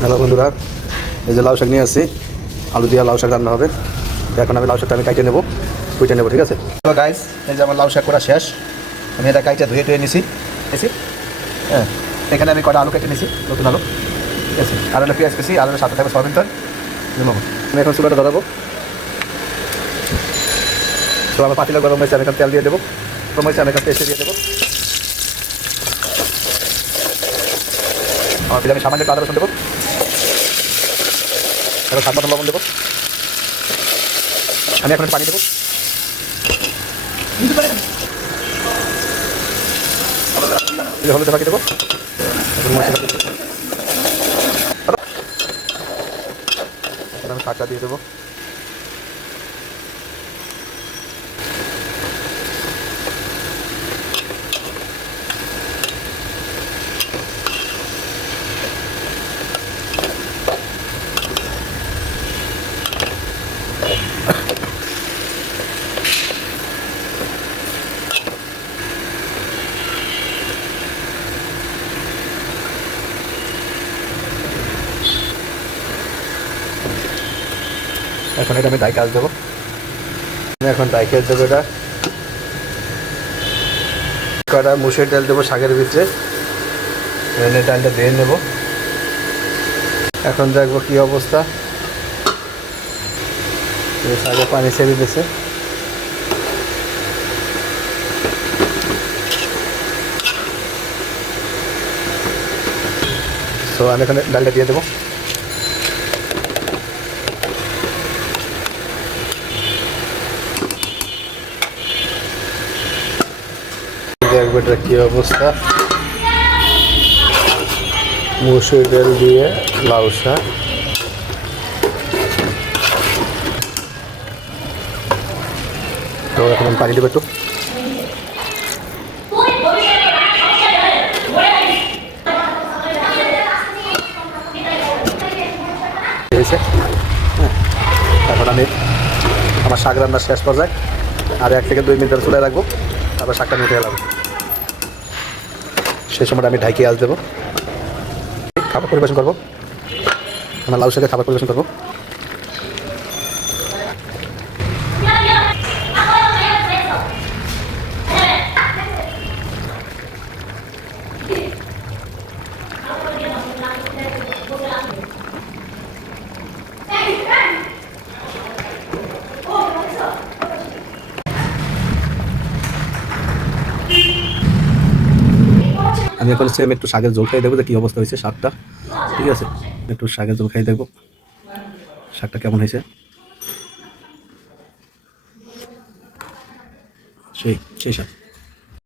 Hello বন্ধুরা, এই যে লাউ শাক নিয়ে আসছি, আলু দিয়ে লাউ শাক রান্না হবে। এখন আমি লাউ শাকটা কেটে নেবো, কুইটে নেবো, ঠিক আছে। তো গাইস, এই যে আমার লাউ শাক করা শেষ। আমি এটা কাইটে ধুয়ে নিছি। হ্যাঁ, এখানে আমি কটা আলু কেটে নিছি, নতুন আলু, ঠিক আছে। আর হলো পেঁয়াজ কেছি, আর হলো সাথে থাকবে সয়াবিন তেল নেবো। আমি এখন চুলাটা ধরাবো। তো আমার পাতিলা গরম হয়েছে, আমি এখানে তেল দিয়ে দেবো। গরম হয়েছে, আমি এখানে পেস্টে দিয়ে দেবো। আমার আমি সামান্য একটু আদা রসুন দেবো, এখন স্বাদ মতো লবণ দেবো। আমি এখন পানি দেবো, হলুদ বাকি দেবো। আমি শাকটা দিয়ে দেবো। এখন এটা আমি ডাইকে আস দেবো। এখন ডাইকে দেবো। এটা কটা মুসুর ডাল দেবো শাকের ভিতরে, ডালটা দিয়ে নেবো। এখন দেখবো কি অবস্থা। শাকে পানি ছেড়ে দিয়েছে। তো আমি এখানে ডালটা দিয়ে দেবো। দেখবো এটা কি অবস্থা। মুসুর ডাল দিয়ে লাউ শাক। তো এখন আমি পানি দেবো একটু। এখন আমি আমার শাক রান্নার শেষ পর্যায়ে আর 1 থেকে 2 মিনিট ধরে চুলে রাখবো, তারপর শাকটা উঠে গেলাম। সেই সময়টা আমি ঢাকিয়ে আস দেবো। খাবার পরিবেশন করবো, আমার লাউ শাকের খাবার পরিবেশন করবো। আমি এখন সেম একটু শাকের ঝোল খাই দেখবো যে কী অবস্থা হয়েছে শাকটা, ঠিক আছে। একটু শাকের ঝোল খাই দেখবো শাকটা কেমন হয়েছে। সেই সেই শাক।